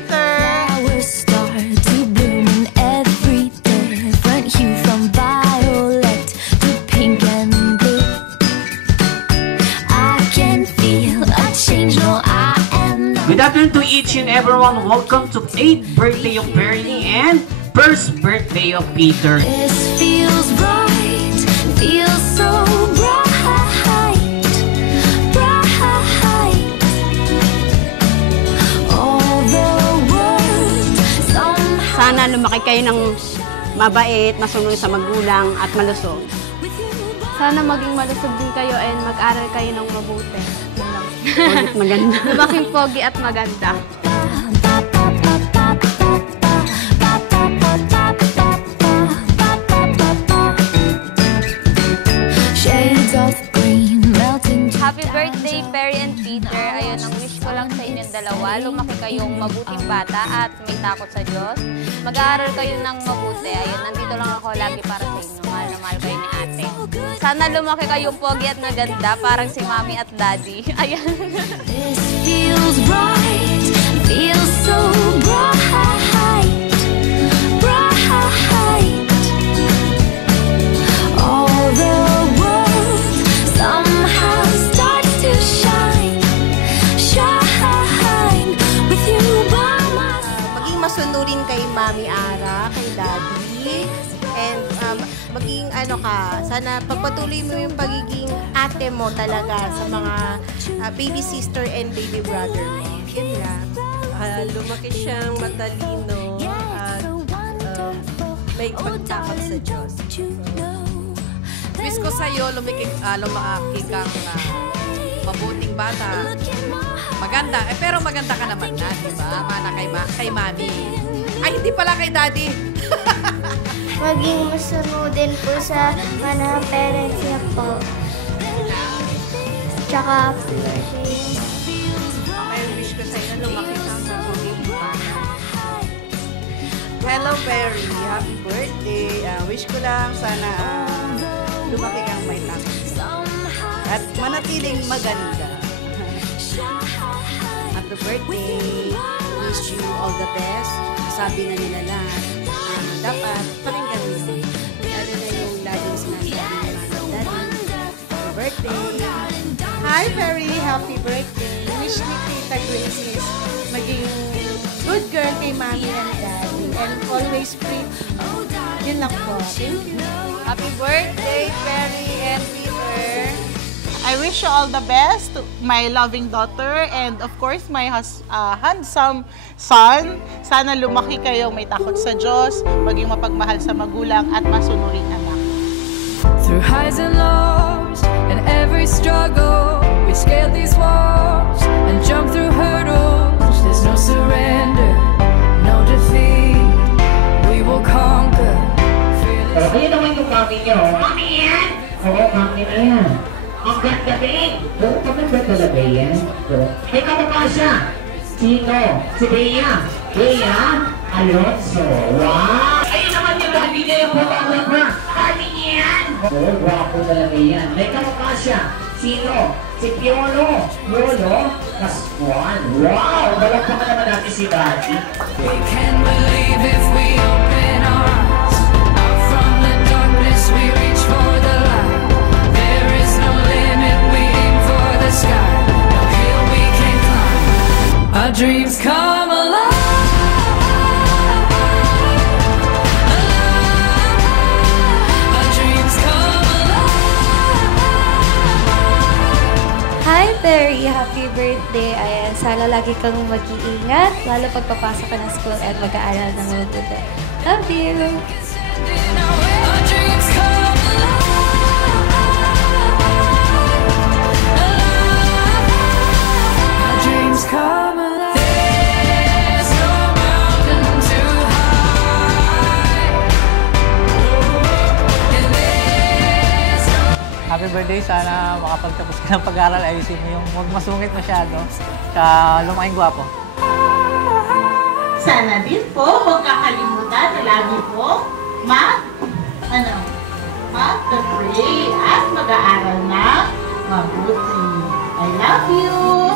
Peter. Flowers start to bloom in every different hue, from violet to pink and blue. I can feel a change, no, I am not. Good afternoon to each and everyone. Welcome to 8th birthday of Bernie and first birthday of Peter. This feels right, feels so bright, bright. All the world somehow. Sana lumaki kayo ng mabait, masunod sa magulang at malusog. Sana maging malusog din kayo and mag-aral kayo ng mabuti. Maganda. Lumaking pogi at maganda. Shades of green melting. Happy birthday, Perry and Peter. Ayun, ang wish ko lang sa inyong dalawa. Lumaki kayong mabuting bata at may takot sa Diyos. Mag-aaral kayo ng mabuti. Ayun, nandito lang ako lagi para sa inyo. Mahal na mahal kayo ni ate. Sana lumaki kayong pogi at maganda, parang si Mami at Daddy. Ayan. This feels right, feels so bright, bright. All the world somehow starts to shine, shine with you by my side. Maging masunurin kay Mami Ara, kay Daddy, and maging sana pagpatuloy mo yung pagiging ate mo talaga sa mga baby sister and baby brother mo. Yun lang. Lumaki siyang matalino at may pagtakot sa Diyos. Wish ko sa'yo, lumaki kang mabuting bata. Maganda. Pero maganda ka naman na, di ba? Mana kay Mami. Ay, hindi pala kay Daddy. Maging masunodin po sa mga parents niya po. Tsaka, Wish ko sa'yo, lumaki kang mabuting bata. Hello, Perry. Happy birthday. Wish ko lang sana lumaki kang may takot. At manatiling maganda. Happy birthday. Wish you all the best. Sabi na nila lahat. Dapat pakinggan mo yun. Lalo na yung laging sinasabi ng Daddy. Happy birthday. Hi, Perry! Happy birthday! Wish ni Tita Grace is maging good girl kay Mami and Daddy and always free. Yun lang po. Thank you. Happy birthday, Perry and Peter. I wish you all the best to my loving daughter and of course my handsome son. Sana lumaki kayo may takot sa Diyos, maging mapagmahal sa magulang at masunuring anak. Through highs and lows and every struggle, we scaled these walls and jumped through hurdles. There's no surrender, no defeat. We will conquer. Ayun naman yung mami niyo. Mami yan? Oo, mami na yan. Ang ganda din. Oo, maganda talaga yan. May kamukha siya. Sino? Si Bea. Bea Alonso. Wow! Ayun naman yung daddy niya yung photographer. Mami niya yan. Oo, guwapo talaga yan. May kamukha siya. Sino? Si Piolo. Piolo Pascual. Wow! Balakpakan naman natin si daddy. We can believe if we open our eyes. Out from the darkness we reach for the light. There is no limit, we aim for the sky. No hill we can't climb. Our dreams come alive. Hi, Perry! Happy birthday! Ayan, sana lagi kang mag-iingat, lalo pag papasok ka ng school at mag-aaral ng mabuti. Love you! Happy birthday. Sana makapagtapos ka ng pag-aaral. Ayusin mo yung huwag masungit masyado. Tsaka lumaking gwapo. Sana din po, huwag kakalimutan na lagi po mag-pray at mag-aaral na mabuti. I love you!